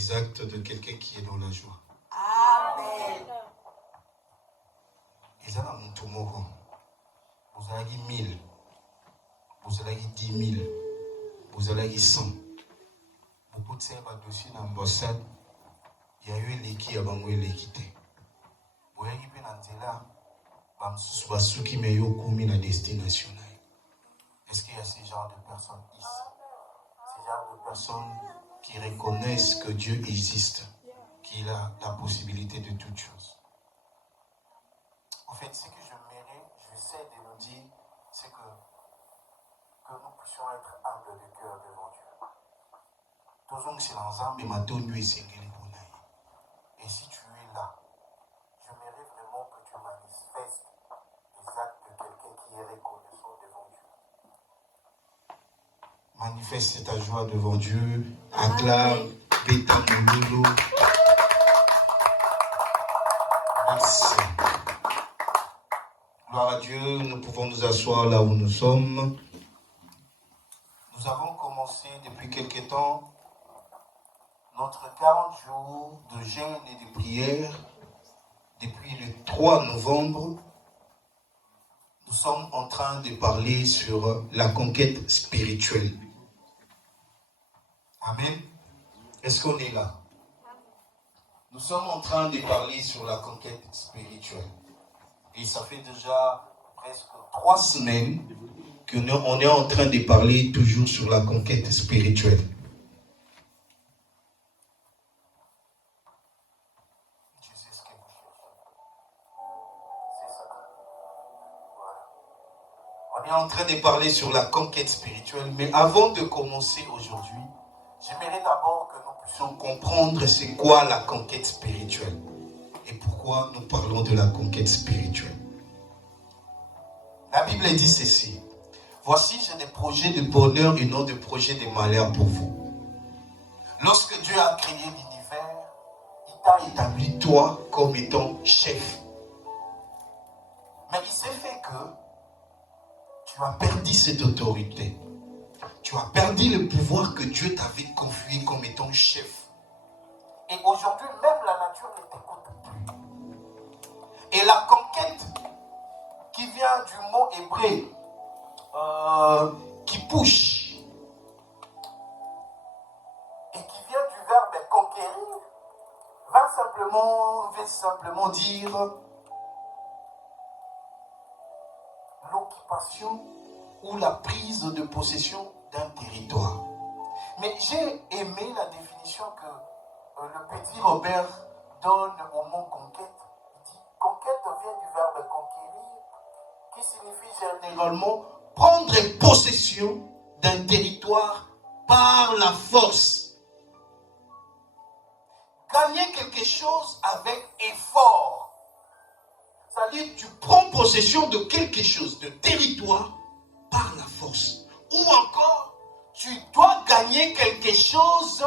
les actes de quelqu'un qui est dans la joie. Amen. Et ça, dans tout mot, vous avez 1000, vous avez 10 000, vous avez 100. Beaucoup de ces dossiers dans l'ambassade, il y a eu l'équipe avant l'équité. Vous voyez que dans ceux qui m'ont commis la destination. Est-ce qu'il y a ce genre de personnes ici? Ce genre de personnes qui reconnaissent que Dieu existe, qu'il a la possibilité de toutes choses. En fait, ce que j'essaie de nous dire, c'est que nous puissions être humbles de cœur devant Dieu. Et si tu es là, j'aimerais vraiment que tu manifestes les actes de quelqu'un qui est reconnaissant devant Dieu. Manifeste ta joie devant Dieu, acclame, béta mon. Merci. Gloire à Dieu, nous pouvons nous asseoir là où nous sommes. Nous avons commencé depuis quelque temps notre 40 jours de jeûne et de prière. Depuis le 3 novembre, nous sommes en train de parler sur la conquête spirituelle. Amen. Est-ce qu'on est là? Nous sommes en train de parler sur la conquête spirituelle. Et ça fait déjà presque 3 semaines qu'on est en train de parler toujours sur la conquête spirituelle. Je sais ce que vous cherchez. C'est ça. Voilà. On est en train de parler sur la conquête spirituelle. Mais avant de commencer aujourd'hui, j'aimerais d'abord que nous puissions comprendre c'est quoi la conquête spirituelle. Et pourquoi nous parlons de la conquête spirituelle. La Bible dit ceci. Voici, j'ai des projets de bonheur et non des projets de malheur pour vous. Lorsque Dieu a créé l'univers, il t'a établi toi comme étant chef. Mais il s'est fait que tu as perdu cette autorité. Tu as perdu le pouvoir que Dieu t'avait confié comme étant chef. Et aujourd'hui, même la nature ne t'écoute plus. Et la conquête qui vient du mot hébreu, qui push, et qui vient du verbe conquérir, veut simplement dire l'occupation ou la prise de possession d'un territoire. Mais j'ai aimé la définition que le petit Robert donne au mot conquête. Il dit conquête vient du verbe conquérir, qui signifie généralement prendre possession d'un territoire par la force. Gagner quelque chose avec effort. C'est-à-dire tu prends possession de quelque chose, de territoire, par la force. Ou encore, tu dois gagner quelque chose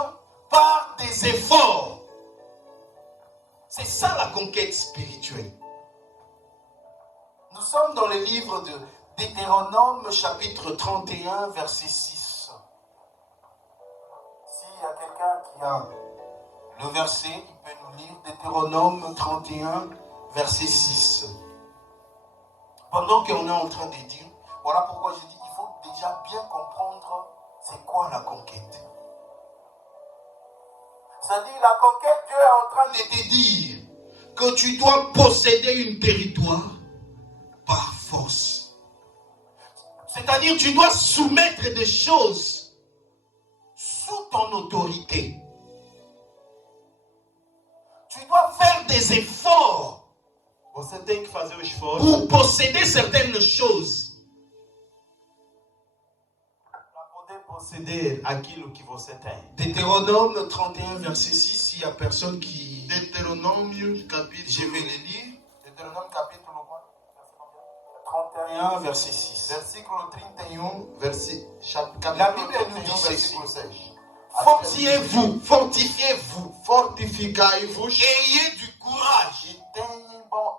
par des efforts. C'est ça la conquête spirituelle. Nous sommes dans le livre de Deutéronome, chapitre 31, verset 6. S'il y a quelqu'un qui a le verset, il peut nous lire Deutéronome 31, verset 6. Pendant qu'on est en train de dire, voilà pourquoi je dis qu'il faut déjà bien comprendre c'est quoi la conquête. C'est-à-dire la conquête, Dieu est en train de te dire que tu dois posséder un territoire par force. C'est-à-dire tu dois soumettre des choses sous ton autorité. Tu dois faire des efforts Você tem que fazer o esforço pour posséder certaines choses. para poder possuir aquilo que você tem. Deutéronome 31, verset 6, s'il n'y a personne qui... Deuteronômio, capítulo... Je vais le lire. Deutéronome chapitre 31, verset 6. Versículo 31, La Bible nous dit ceci. Fortifiez-vous, fortificai-vos, ayez du courage, e tenham bom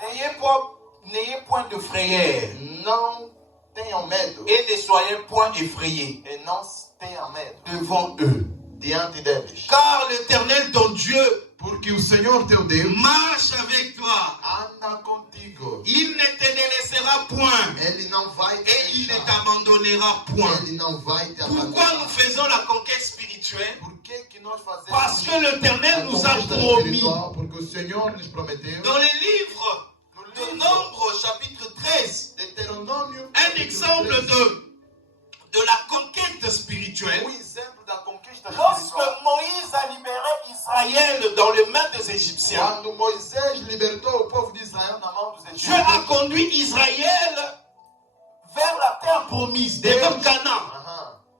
ânimo, n'ayez point de frayeur, não tenham medo, et ne soyez point effrayés e não tenham medo devant eux. diante deles. Car l'Éternel, ton Dieu, Porque o Senhor teu Deus marche avec toi. anda contigo. Il ne te délaissera point Ele não vai te et il ne deixar. t'abandonnera point. Ele não vai te Pourquoi abandonar. nous faisons la conquête spirituelle? Por que nós fazemos Parce que l'Éternel a nous a conquista promis. espiritual? Porque o Senhor nos prometeu. Dans les livres de Nombre, chapitre 13, Deuteronômio, un capítulo exemple 13, de la conquête spirituelle. exemplo da conquista Lorsque espiritual. Moïse a libéré Israël dans les mains des Égyptiens, Quando Moisés libertou o povo de Israel na mão dos Dieu a egípcios, conduit Israël vers la terre promise, vers Canaan.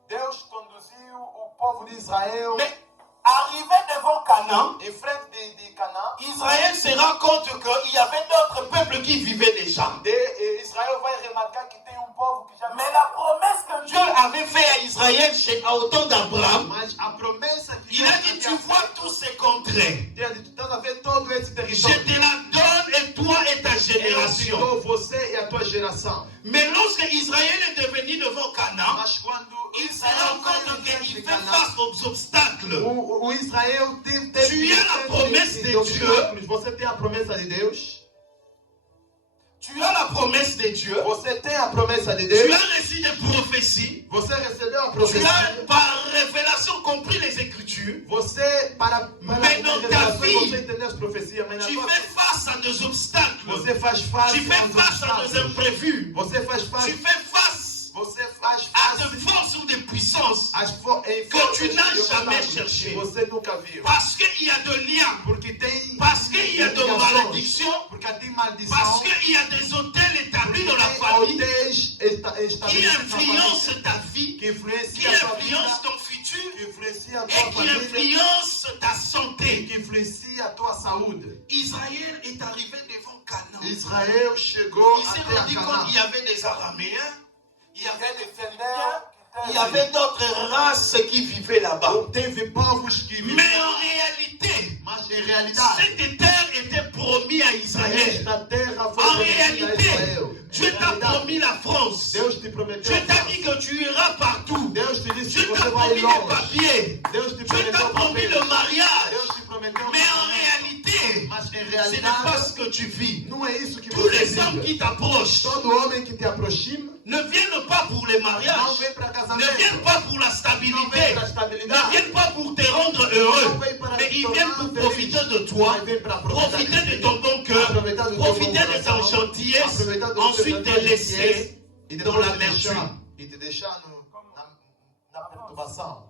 Deus conduziu o povo de Israel Mais arrivé devant Canaan, em frente de Canaã. Israël se rend compte qu'il y avait d'autres peuples qui vivaient déjà. Israel vai remarcar que tem povo que já. Mais la promesse que Dieu avait faite à Israël au temps d'Abraham, Mas a promessa que il a dit, tu vois tous ces contrées. Deus dit, tu estás a ver todo esse Je território. te la donne et toi et ta génération. Eu te dou você e a tua geração. Mais lorsque Israël est devenu devant Canaan, Mas quando il se rend compte qu'il fait face aux obstacles. o Israel teve Tu as la promesse de Dieu. Você tem a promessa de Deus. Tu as la promesse de Dieu. Você tem a promessa de Tu Deus. as reçu des prophéties. Você recebeu a Tu profecia. as par révélation compris les Écritures. Você Mais dans ta vie, você entendeu as profecias, mas na Tu tua fais face à des obstacles. você faz face Tu fais face à des imprévus. Você faz Tu face. fais face Você faz à face. des forces ou des puissances Que tu n'as jamais cherché. Você nunca viu. parce qu'il y a de liens, Porque tem. parce qu'il y a de malédictions, Porque tem maldição. parce qu'il y a des hôtels établis dans la famille qui influencent ta vie, que influencia qui a tua influencent vida, ton futur que influencia a et tua qui família, influencent ta santé. que influencia a tua saúde. Israël est arrivé devant Canaan. Israel chegou Il s'est até a rendu compte Canaã. qu'il y avait des Araméens, il y avait des Philistins, il y Il avait d'autres races qui vivaient là-bas. Teve povos que Mais en réalité, mas em realidade, cette terre était promise à Israël. esta terra foi En prometida a réalité, Israel. Dieu Em t'a realidade, promis la France. Deus te prometeu. Dieu t'a dit que tu iras partout. Deus te disse Dieu que t'a você vai promis les longe. papiers. Deus te Dieu prometeu t'a promis papéis. le mariage. Deus te prometeu. Mais en réalité, Mas em ce n'est realidade, pas ce que tu vis. não é isso que Tous você les hommes vive. qui t'approchent Todo homem que te aproxima ne viennent pas pour les não mariages, vem para ne casamento. viennent pas pour la Não vem stabilité, para ne estabilidade. viennent pas pour te rendre heureux, Não vem para mais te ils tornar viennent pour feliz. profiter de toi, Mas vem para aproveitar profiter de de ti. ton bon cœur, Aproveitar do teu profiter bom de ta coração. gentillesse, Aproveitar do ensuite teu te laisser e dans depois la te deixar, vertu. e te deixar na perturbação.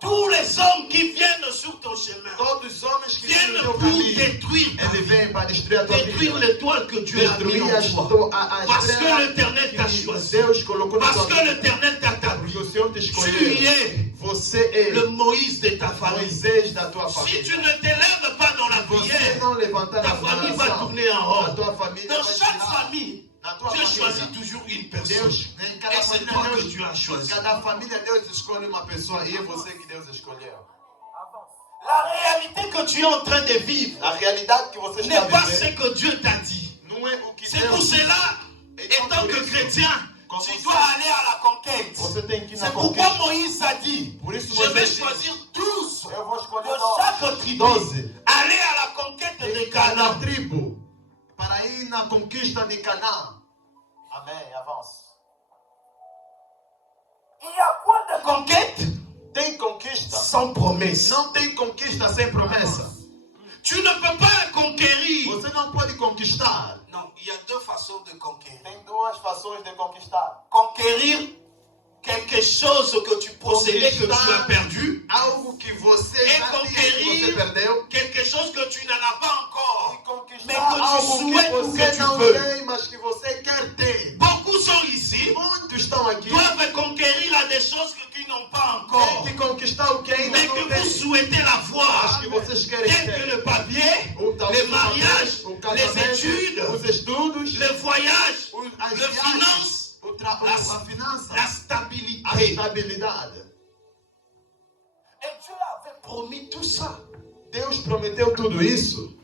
Tous les hommes qui viennent sur ton chemin Todos os homens que estão viennent no teu pour caminho, détruire ta eles vie, vêm para destruir a tua détruire vida. l'étoile que Dieu a mis Destruir en toi. a Parce que estrela l'Éternel t'a que choisi. Deus colocou na Parce tua que vida. l'Éternel t'a établi. Porque o Senhor te Tu escolheu. es Você é le Moïse de ta famille. Moisés da tua Si família. tu ne t'élèves pas dans la Você prière, não levantar ta a famille va oração, tourner en a rond. tua família Dans vai chaque girar. famille, Na tua Dieu família, choisit toujours une personne. Deus, em cada Et c'est família, toi que Deus, Dieu a choisi. cada família Deus escolhe uma pessoa e é você que Deus escolheu. La réalité que tu es en train de vivre A realidade que você n'est está pas ce vivendo que Dieu t'a dit. não é o que C'est pour Deus. cela, étant que chrétien, tu dois aller à la conquête. Você tem que ir na C'est pourquoi conquista. Moïse a dit, Por isso je vais Moisés choisir 12 eu vou escolher de chaque tribu. 12 Aller à la conquête de de cada Canaan. tribo para ir na conquista de Canaã. Amém, avance. Il y a point de conquête Tem conquista, sans promesse. não tem conquista sem promessa. Tu ne peux pas conquérir. Você não pode conquistar. Non, il y a deux façons de conquérir. Tem duas fações de conquistar. Conquérir quelque chose que tu possédais, que tu as perdu. Algo que você Et já tinha, que você perdeu. quelque chose que tu n'en as pas encore. E conquistar Mais que tu algo souhaites que ou você que tu não veux. tem, mas que você quer ter. Beaucoup sont ici, Muitos estão aqui. doivent conquérir là des choses qu'ils n'ont pas encore. Tem que conquistar o que ainda Mais não que vous tem. souhaitez Mas l'avoir. que vocês querem Tel que ter. le papier, O tal- les mariages, o les casamento, études, os estudos, le voyage, as les viagens, finances, a finança, la a stabilité. estabilidade. Et Dieu avait promis tout ça. Deus prometeu tudo isso.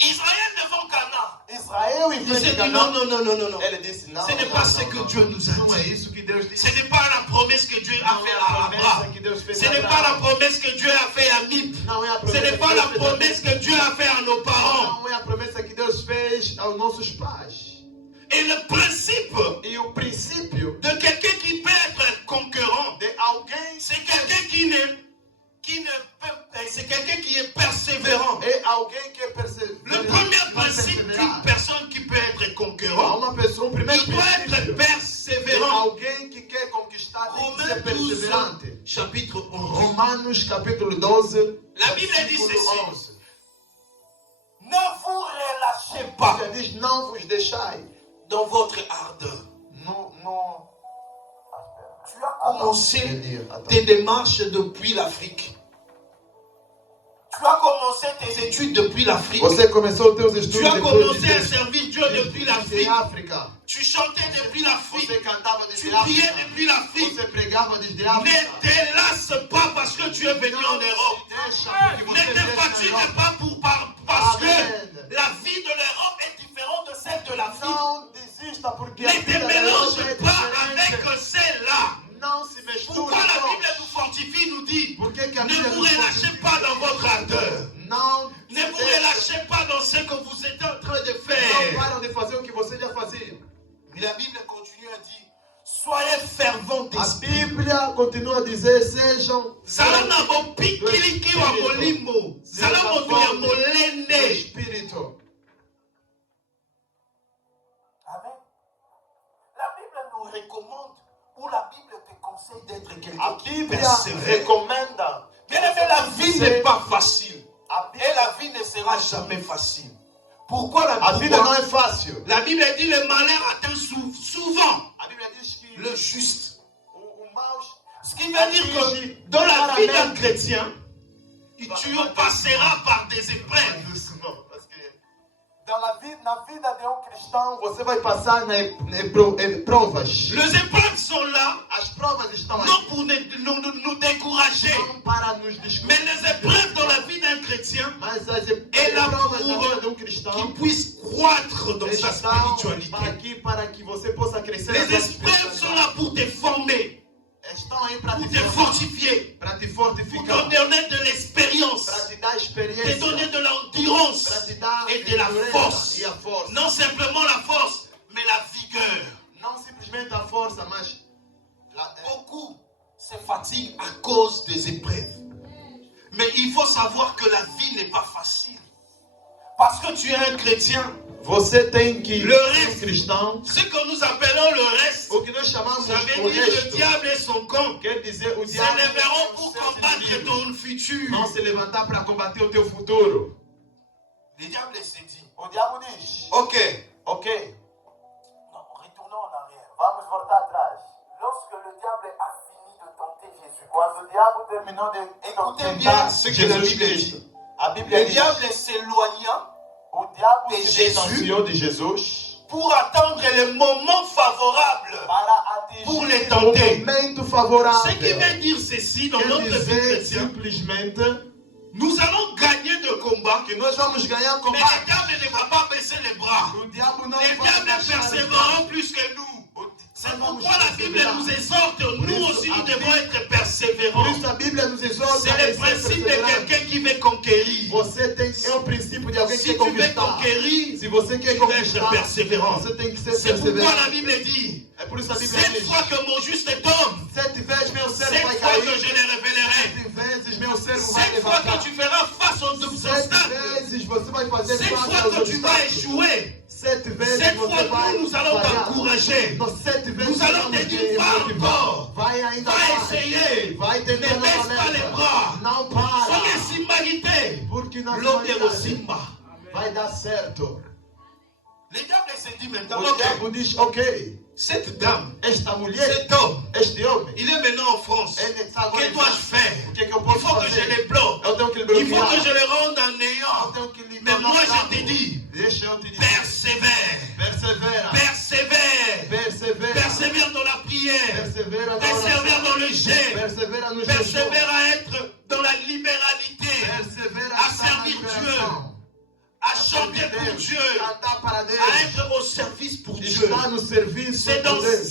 Israël devant Canaan. Israel em Il frente s'est de dit Canaã. non, non, non, non, non, non. Ele disse não. Ce n'est pas ce que Dieu nous a Não é dit. isso que Deus Ce disse. n'est pas la promesse que Dieu a Não é faite a à promessa Abraham. que Deus fez Ce a n'est pas la Abraão. promesse que Dieu a fait à Nip. Não é a Ce promessa n'est que pas la Deus fez a promesse que Dieu a fait à nos parents. Não é a promessa que Deus fez aos nossos pais. Et le principe E o princípio de quelqu'un qui peut être conquérant, de alguém c'est quelqu'un qui ne peut, c'est quelqu'un qui est persévérant. é alguém que é perseverante. Le premier principe d'une personne qui peut être conquérant, Uma pessoa, o primeiro il doit être princípio de persévérant. alguém que quer conquistar tem que ser Romains 12, perseverante. chapitre 11. Romanos capítulo 12, La Bible dit versículo ceci. 11. Ne vous relâchez pas Ele diz, não vos deixai. dans votre ardeur. Tu as commencé tes démarches depuis l'Afrique. Tu as commencé tes études depuis l'Afrique. Você começou os teus estudos Tu as depois commencé à de servir Dieu depuis l'Afrique. África. Tu chantais depuis l'Afrique. Você cantava Tu desde priais África. depuis l'Afrique. Você pregava desde Ne África. te lasse pas parce que tu es venu en Europe. Deixa porque Ne você te veio na fatigue Europa. pas parce que Amen. la vie de l'Europe est différente de celle de l'Afrique. Não desista porque a Ne te vida da Europa mélange é pas avec diferente. celle-là. Não se mistura Pourquoi la com. Bible nous fortifie, nous dit Por que que a ne Bíblia vous nos relâchez fortifica? pas dans votre ardeur. Não Ne vous deixa. relâchez pas dans ce que vous êtes en train de Não faire. param de fazer o que você já fazia. Mais la Bible continue à dire soyez fervents A d'esprit. Bíblia continua a dizer, sejam Zala na bopikiliki wa molimo. Zala moto ya do molende. Espírito. Amen. La Bible nous recommande ou la Bible te conseille d'être A quelqu'un qui Bíblia persévère. recomenda. Bien aimé, la vie n'est pas facile. A Et la vie ne sera jamais facile. Pourquoi la A vida não pourquoi? é fácil. La Bible dit le malheur atteint souvent A Bíblia diz que le juste. o mal Ce qui veut dire que dans la vie d'un chrétien, tu passeras par des épreuves. doucement, parce que na vida de cristão você vai passar provas. Les épreuves sont là, As provas estão non aí, pour nous décourager, não para nos mais desculpar. les épreuves dans la vie d'un chrétien Mas as là provas na pour vida de qui cristão puisse croître dans sa estão spiritualité. aqui para que você possa crescer. Les na sua épreuves sont espiritualidade. là pour te former, Estão aí para pour te te formar, fortifier, para te pour fortificar, te donner de l'expérience, para te dar te experiência, donner de para l'endurance te dar et de la endurance force. e a força. Non simplement la force, mais la vigueur. Não simplesmente a força, mas Beaucoup se fatiguent à cause des épreuves. Mais il faut savoir que la vie n'est pas facile. Parce que tu es un chrétien. você tem que Le ser reste. cristão. Ce que nous appelons le reste, O que nós chamamos ça de veut dire le resto, diable et son camp quer dizer o se diabo lèveront pour seus combattre inimigos ton futur. vão se levantar para combater o teu futuro. Le diable se dit, O diabo diz, ok, ok, Non, retournons en arrière. Vamos voltar atrás. Lorsque le diable a fini de tenter Jésus, quando o diabo terminou de écoutez bien ce que la Bible dit. A Bíblia Le diz, diable s'éloigna o diabo de se Jésus distanciou de Jesus pour attendre le moment favorable para pour atingir les o tenter. momento favorável. Ce qui veut dire ceci dans Quer notre vie dizer chrétienne, simplesmente nous allons gagner de combat, que nós vamos ganhar mais combate. le diable ne va pas baisser les bras. O diabo não Les vai diables baixar os persévéreront braços. plus que nous. C'est Vamos pourquoi la Bible perseverar. nous exhorte, nous aussi nous devons être persévérants. Por isso a Bíblia nos exorta C'est a le ser principe de perseverante. quelqu'un qui veut conquérir. Você tem é o princípio de alguém que Si quer tu veux conquistar. conquérir, Se você quer tu dois conquistar, être persévérant. você tem que ser C'est pourquoi la perseverante. Bible dit, É por isso a Bíblia cette diz: fois que mon juste tombe, 7 vezes meu servo cette vai fois que cair, je le révélerai, 7 vezes meu servo vai cette fois levantar. que tu feras face aux 7 obstacles, vezes você vai fazer cette face fois aos que tu vas obstáculos. échouer, 7 vezes cette você fois vai nous allons falhar. t'encourager. Nos 7 vezes Nous allons vamos te dire, va motivar. encore, Vai ainda va mais. essayer, Vai ne tentar baisse pas les novamente. bras. Não para. Soyez simbalité, Porque na l'homme sua est au Simba. vai dar certo. Le diable se dit maintenant, O ok, diabo diz: ok, cette dame, esta mulher, cet homme, este homem, il est maintenant en France. ele está agora Que em dois-je França. faire? O que é que eu Il posso faut que je fazer? les bloque. Eu tenho que lhe Il faut bloquear. que je les rende en Eu néant. tenho que lhe Mais tornar moi, fraco. je te dis, Deixa eu te dizer. persévère, Persevera. persévère, Persevera. persévère dans la prière, Persevera na persévère oração. dans le jeûne, Persevera no jejum. persévère à être dans la libéralité, Persevera à estar na servir liberação. à chanter pour Dieu, Cantar para à Deus. être au service pour Dieu. Estar no serviço C'est por dans Deus.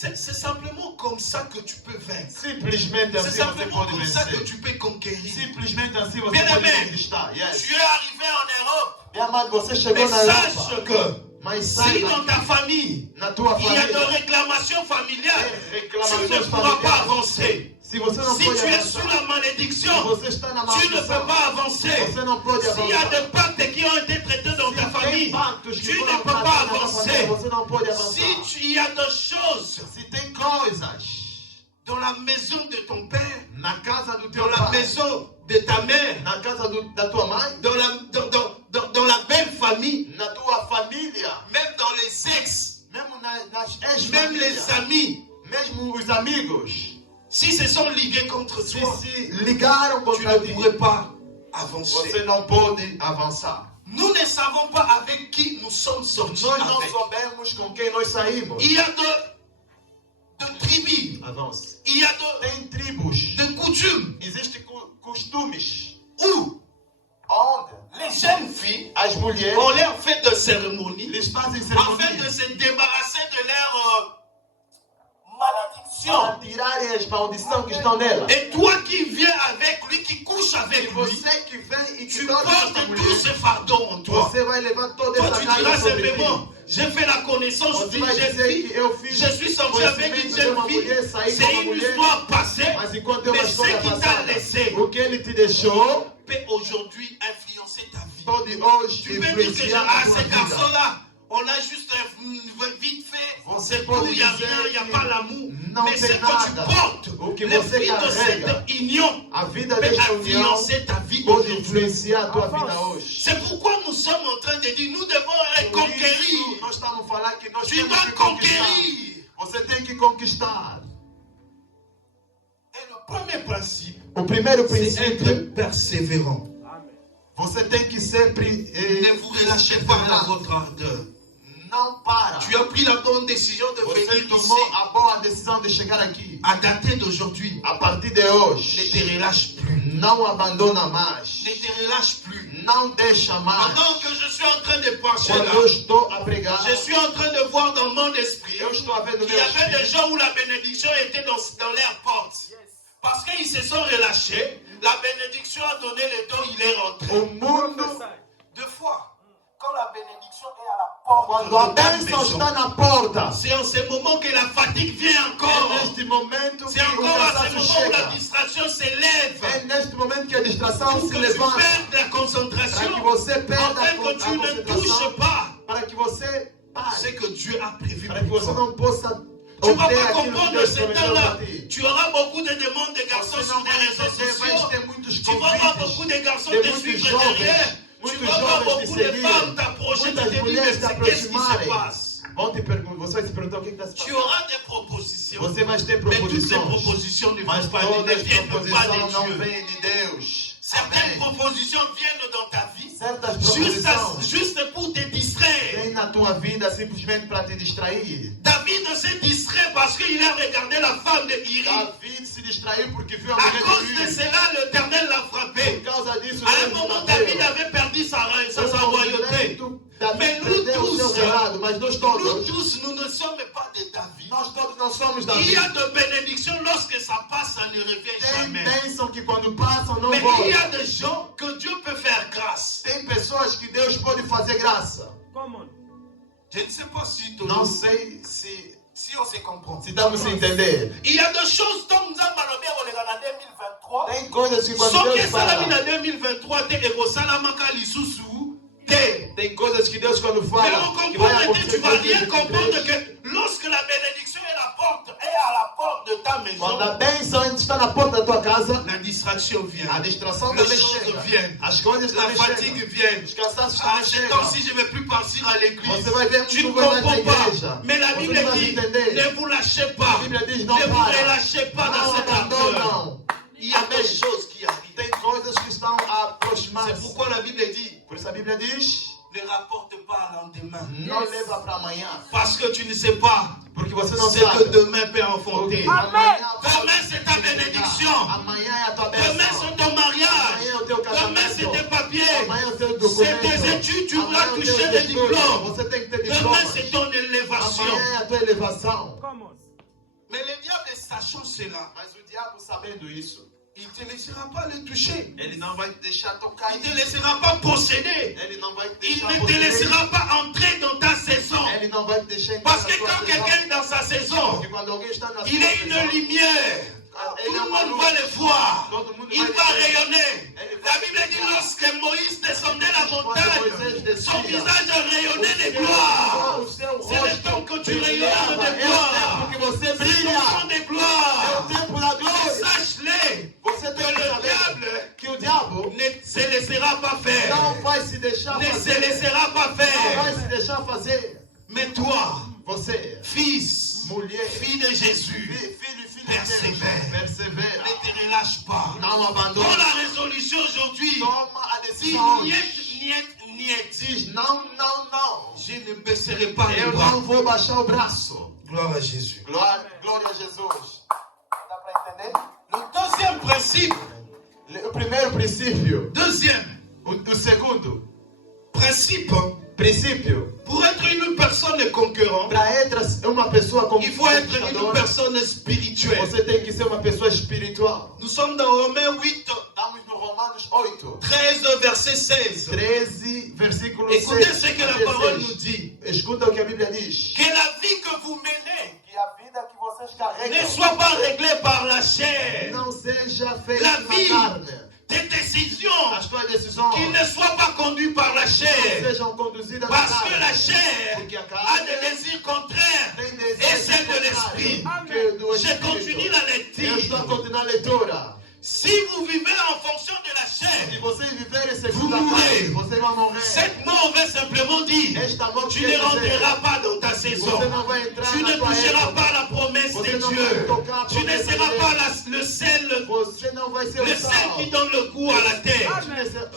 C'est simplement comme ça que tu peux vaincre. Simplesmente C'est assim você simplement pode comme ça que vencer. tu peux conquérir. Simplesmente assim você Bien pode aimé, conquistar. Yes. tu es arrivé en Europe, E amado, você chegou mais na sache Europa. que Mas si saiba dans ta famille, na tua il y a família de réclamations familiales, tem tu ne reclamações pourras pas familiares. avancer. Se você não Si pode tu es avançar, sous la se malédiction, você está na tu ne peux maldição, pas avancer. você não pode S'il y a avançar. des pactes qui ont été traités dans ta Se tem famille, pactos tu que ne foram peux pas tratados na tua família, avancer. você não pode Si avançar. il y a des choses Se tem coisas dans la maison de ton père, na casa do teu dans la pai, maison de ta mère, na casa da tua mãe, dans la belle famille, na tua família, même dans les ex, mesmo nas même les ex-famílias, amis, mesmo os amigos, si se sont ligués contre se toi, se ligaram tu contra ne ti, pourrais pas você avancer. não pode avançar. Nous ne savons pas avec qui nous sommes sortis Nós não avec. sabemos com quem nós saímos. Il y a de tribus, Avance. il y a Tem tribos, de coutumes existem costumes où onde les jeunes filles, as mulheres on leur fait de cérémonies eles fazem afin de cerimônia se débarrasser de leur Malédiction. para tirarem as maldições que estão nela. Et toi qui viens avec lui, qui couche E avec lui, você que vem e tu que toca portes essa tous mulher, ces fardeaux en toi. você vai levar toda Toi, essa tu carga diras sobre ti. simplement, j'ai fait la connaissance Você d'une vai jeune dizer fille, que eu fiz je suis sorti avec une conhecimento de jeune uma fille, mulher, saí com c'est uma une mulher, histoire passée, mas enquanto é uma mais ce história qui t'a passada, laissé o que ele te deixou peut aujourd'hui influencer ta vie. pode hoje Tu peux dire que influenciar ah, a tua ces vida. garçons-là, on a juste vite fait, Você c'est tout, pode il n'y a dizer rien, il n'y a que pas l'amour. não Mais tem ce que tu nada. portes, O que le você fruit de carrega, cette union a vida peut desta união influencer ta vie pode aujourd'hui. influenciar a tua vida hoje. C'est pourquoi nous sommes en train de dire, nous devons Por reconquérir. isso, nós estamos falando que nós Tu temos dois que conquistar. conquérir. Você tem que conquistar. Et le premier principe, O primeiro c'est princípio, être persévérant. você tem que ser Ne vous relâchez pas à votre ardeur. não para. Tu as pris la bonne décision de Você venir ici. tomou a boa decisão de chegar aqui. À dater d'aujourd'hui, A partir de ne hoje, te relâche plus. não abandona mais. Ne te relâche plus. Não deixa mais. Pendant que je suis en train de pencher Quando là, eu estou a pregar, je suis en train de voir dans mon esprit eu estou a ver no qu'il y meu avait des espírito. gens où la bénédiction était dans leur porte. Parce qu'ils se sont relâchés, la bénédiction a donné le temps, il est rentré. O mundo, Deux fois. Quand la bénédiction est à la porte, quando a bênção está na porta, C'est en ce moment que la fatigue vient é encore. neste momento que C'est o encore à ce cansaço moment où la chega. distraction s'élève. É neste momento que a distração Pour se que tu levanta. perdes la Para concentration. que você perda Afin que tu ne a touches concentração. pas Para que você ce pare. que Dieu a prévu Para que pour você toi. não possa Tu ne vas obter pas aquilo que comprendre Deus ce prometeu temps-là. para ti. Tu auras beaucoup de demandes de garçons Você sur não les vai réseaux entender, vai sociaux. ter muitos Tu vas voir beaucoup convites de garçons de te muitos suivre jovens, derrière. Tu muitos vas voir jovens te beaucoup de seguir, femmes t'approcher, te muitas dire, mais mulheres se qu'est-ce qui se aproximarem. passe? Vão te perguntar, você vai se perguntar o que está se Tu passando. auras des propositions. Você vai ter Mais toutes ces proposições, propositions ne mas viennent pas todas ne as viennent pas proposições não de Dieu. vêm de Deus. Certaines Amém. propositions viennent dans ta vie Certas juste, proposições juste pour te distraire. vêm na tua vida simplesmente para te distrair. David s'est distrait parce qu'il a regardé la femme de Iri. David se distraiu porque viu a À mulher cause de de Uri. cela, l'Éternel l'a frappé. Por causa disso, À un Deus moment, bateu. David avait perdu sa Por um royauté. momento, David Mais nous perdeu o seu tous, reinado, mas nós Nous todos, tous, nous ne sommes pas de David. nós todos não somos Il David. y a de bénédictions lorsque ça passe, ça ne revient Tem jamais. bênção que quando passam não Mais il y a voltam. des gens que Dieu peut faire grâce. Tem pessoas que Deus pode fazer graça. Je ne sais pas si tout Não sei se on se comprend. estamos a entender. Il y a des choses dont nous avons En 2023, Tem coisas que quando Só que Deus salami fala, na 2023 te ekosalamaka lisusu te. tem coisas que Deus quando Mais fala, on que vai comprend que tu acontecer vas rien comprendre 2023. que lorsque la bénédiction est à la porte de ta Quando a maison, bênção está na porta da tua casa, la distraction vient. a distração Les também choses chega. viennent. As coisas La também fatigue chegam. vient. Os cansaços À também ce chegam. temps-ci, je ne vais plus partir à l'église. Você vai ver Tu ne muito mais na comprends pas. igreja. Mais la Você Bible não vai dit, entender. ne vous lâchez pas. A Bíblia diz, Ne não vous para. relâchez pas dans Não cette ardeur. abandonam. Il y a des choses qui arrivent. Tem coisas que estão a aproximar-se. C'est pourquoi la Bible dit, Por isso a Bíblia diz, ne rapporte pas à lendemain. não leva para amanhã. Parce que tu ne sais pas Porque você não ce que sabe. demain peut enfanter. Amanhã Demain, c'est ta bénédiction. Amanhã é a tua Demain, bênção. c'est ton mariage. Amanhã é o teu Demain, c'est casamento. tes papiers. Amanhã é o teu C'est documento. tes études, tu Amanhã dois é o toucher teu des estudo. diplômes. Você tem que ter Demain, diplomas. c'est ton élévation. Amanhã é a tua elevação. chose est là. Mas o diabo, sabendo isso, Il ne te laissera pas le toucher. ele não vai te deixar tocar Il ne isso. te laissera pas posséder. Ele não vai te Il deixar ne te possuir. laissera pas entrer dans ta saison. Ele não vai te deixar entrar Parce na que tua quand saison. quelqu'un est dans sa saison, Porque quando alguém está na il sua est une saison, lumière. Tout le monde va le voir. Il va rayonner. La Bible dit lorsque Moïse descendait la montagne, son visage rayonnait de gloire. C'est le temps que tu rayonnes de gloire. porque você C'est le brilha. temps de É o gloire. tempo da glória. Sache-le Você que tem que le saber diable que o diabo ne se laissera pas faire. não vai se deixar Ne se fazer. laissera pas Não vai faire. se deixar fazer. Mais toi, Você, fils, mulher, fille de Jésus, filho de Persevère. Deus, persevera. ne te relâche pas. Não abandone. Prends la résolution aujourd'hui. Toma a Dis decisão. niet, niet, niet. Diz não, não, não. Je ne baisserai pas les Eu bras. não vou baixar o braço. Gloire à Jésus. Glória a Jesus. Dá para entender? Le deuxième principe, O primeiro princípio. deuxième O segundo principe, princípio. pour être une personne conquérante, Para être uma pessoa il faut être une conquistadora, personne spirituelle. você tem que ser uma pessoa espiritual. Nous sommes dans Romains 8, Estamos no Romanos 8, 13, verset 16. 13, versículo 6. Écoutez ce que la parole nous dit. Escuta o que a Bíblia diz. Que la vie que vous menez Que a vida que vocês ne carregam soit pas réglée par la chair. Não seja feita La na vie, carne. tes décisions, As tuas decisões qu'ils ne soient pas conduites par la chair. sejam conduzidas na Parce que carne. la chair Porque a a carne des désirs contraires tem et desejos celle de contrários l'esprit. que do Je continue espírito. la Eu estou a lecture. continuar a leitura. Si vous vivez en fonction de la Se chair, vocês viverem segundo a Vous carne, mourrez. você vai morrer. cette mort veut simplement dire Esta morte tu quer ne dizer, rentreras pas dans ta saison. você não vai entrar Tu na ne tua toucheras época. pas la promesse Você de não vai Dieu. tocar a Tu ne promessa de seras Deus. pas le sel, Você não vai ser le o sel sal. qui donne le goût à la terre.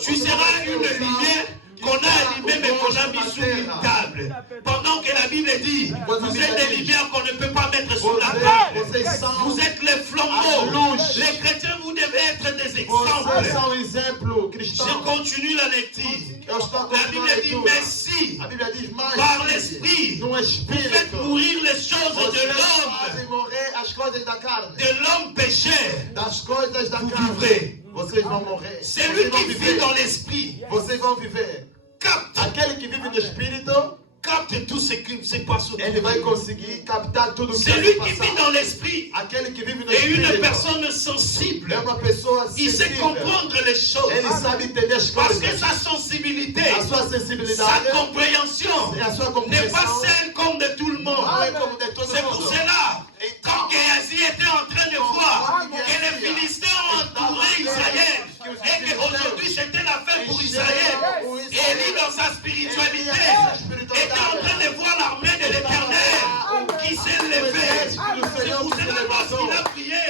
Tu seras une lumière qu'on a allumée mais qu'on a mis sur une table. Pendant que la Bible dit, vous êtes des lumières qu'on ne peut pas mettre sur la table. Vocês são, Vous êtes les flambeaux. Les chrétiens, vous devez être des vocês exemples. são exemplo Je cristão. continue la lecture. Eu estou a La continuar a Bible dit, leitura. mais si, A Bíblia diz mais par l'esprit, no vous faites espírito. mourir les choses de Vocês l'homme, fazem morrer as coisas da carne. de l'homme péché. Das coisas da Vous carne. vivrez. Vocês vão morrer. Celui Vocês vão qui vit viver. dans l'esprit Vocês vão viver. capte, Aquele que vive no espírito, capte tout ce qui se passe autour ele de vai lui. conseguir captar tudo o que Celui vai qui vit passar. dans l'esprit Aquele que vive no est une espírito personne sensible. é uma pessoa Il sait sensível. comprendre les choses. Ele sabe entender as Parce coisas. que sa sensibilité, A sua sa sensibilidade compréhension e a sua n'est pas compreensão celle comme de tout le monde. não é como de todo C'est pour mundo. cela, quand Géasi était en train de voir que les Philistins ont entouré Israël et qu'aujourd'hui c'était la fin pour Israël, Élie dans sa spiritualité était en train de voir l'armée de l'Éternel qui s'est levée. C'est pour cela lorsqu'il a prié,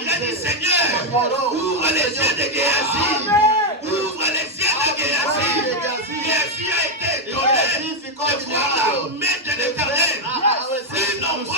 il a dit Seigneur, ouvre les yeux de Géasi, ouvre les yeux de Géasi. Géasi a été étonné de voir l'armée de l'Éternel plus nombreux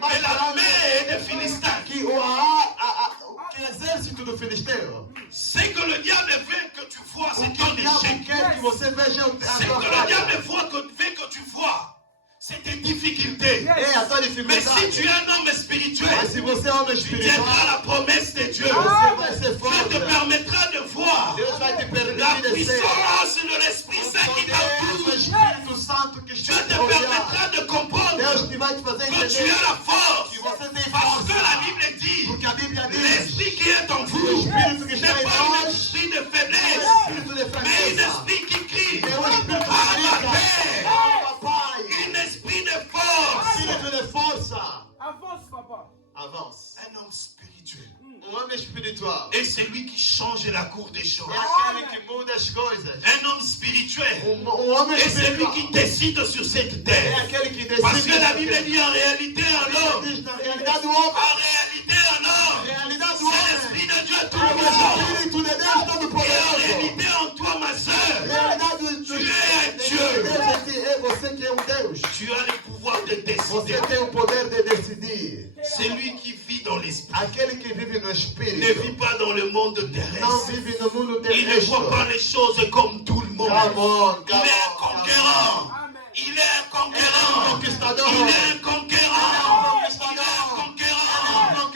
que l'armée des Philistins. que o exército do filisteu. Ce que le diable veut que tu vois, O c'est que ton o diabo échec. quer que você veja a Ce tua que le falha. diable veut que tu vois, c'est tes difficultés. É a tua Mais si dificuldade. tu es un homme spirituel, Mas se você é homem tu espiritual, tiendras la promesse de Dieu. você vai ser Dieu forte. te permettra de voir Deus vai te la permitir descer. puissance de l'Esprit Saint qui O t'entoure. Espírito Santo que Dieu está te te rodear. permettra de comprendre Deus que vai te fazer que tu entender as la force. que você tem Parce que la força. Bible dit, Porque a Bíblia diz l'esprit qui est en vous Espírito que n'est está em pas un nós, esprit de o faiblesse, Espírito de mais un fraqueza. esprit qui crie. É o Espírito Ah, que grita. Père. Ah, papai. Un esprit de force. Espírito de força. Avance, papa. Avance. Un homme spirituel. Homem espiritual. Et c'est lui qui change la cour des choses. É aquele que muda as coisas. Un homme spirituel. Homem Et c'est lui espiritual. qui décide sur cette É terre. aquele que decide. Parce que la Bible dit en réalité un homme. Diz, na realidade, o homem. En réalité un homme. Realidade, o C'est homem. l'esprit de Dieu tout É o puissant. Espírito de Deus Et en Todo-Poderoso. réalité en toi ma soeur. Realidade do Tu es un Dieu. Deus é que é você que é um Deus. Tu as le pouvoir de Você décider. tem o poder de decidir. C'est lui qui vit dans l'esprit. Aquele que vive no Il ne Espírito vit pas dans le monde não terrestre. vive no mundo Il ne voit pas terrestre. les choses comme tout le monde. Come on, Il est un conquérant. Il est un conquérant. conquistador. Il est un conquérant. Il est un conquérant.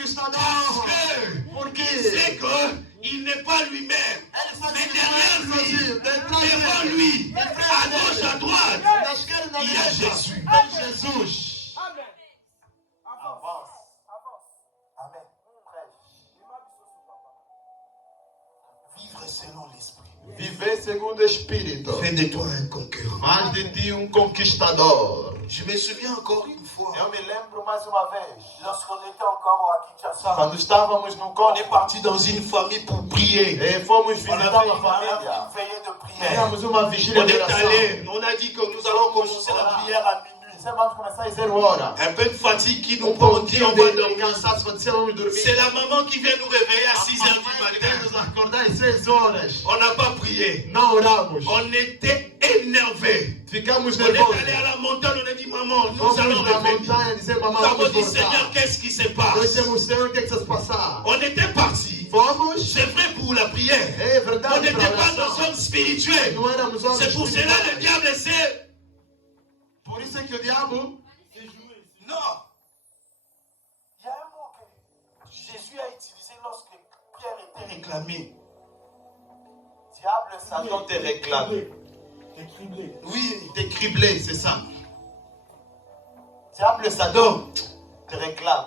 qu'il n'est pas lui-même. Mais derrière lui, devant lui, à gauche, à droite, il y a Jésus. Jesus. Amen. Avance. Amen. Prêche. Vivre selon l'esprit. Viver segundo o Espírito. Fais de toi un conquérant. Faz de ti conquistador. Je me souviens encore une fois. Eu me lembro mais uma vez. Lorsqu'on était encore à Kinshasa, Quando estávamos no On campo. est parti dans une famille pour prier. E fomos on visitar avait uma une família. veillée de prière. Fizemos uma vigília On de est oração. allé, on a dit que nous allons commencer la prière à minuit. Vamos começar às 0 horas. Un peu de fatigue qui nous Um prend, on dit pouquinho on va de dormir. cansaço, quando vamos dormir. C'est la maman qui vient nous réveiller à 6 h du Vem matin. nos acordar às 6 horas. On n'a pas prié. Não oramos. On était énervés. Ficamos On est nervosos. allé à la montagne, on a dit maman, nous Vamos allons na revenir. montanha dizer, Nous mamãe, avons vamos dit Seigneur, voltar. qu'est-ce qui se Nós passe? temos Senhor, o que é que está a se passar? On était partis. Fomos. C'est vrai pour la prière. É On verdade n'était para a pas des oração. hommes spirituels. Não éramos homens C'est pour cela le espirituais. diable essaie. Por isso é que o diabo Non. Il y a un mot que Jésus a utilisé lorsque Pierre était réclamé. Diable, Satan te réclame. oui, t'es criblé, c'est ça. Diable, Satan te réclame.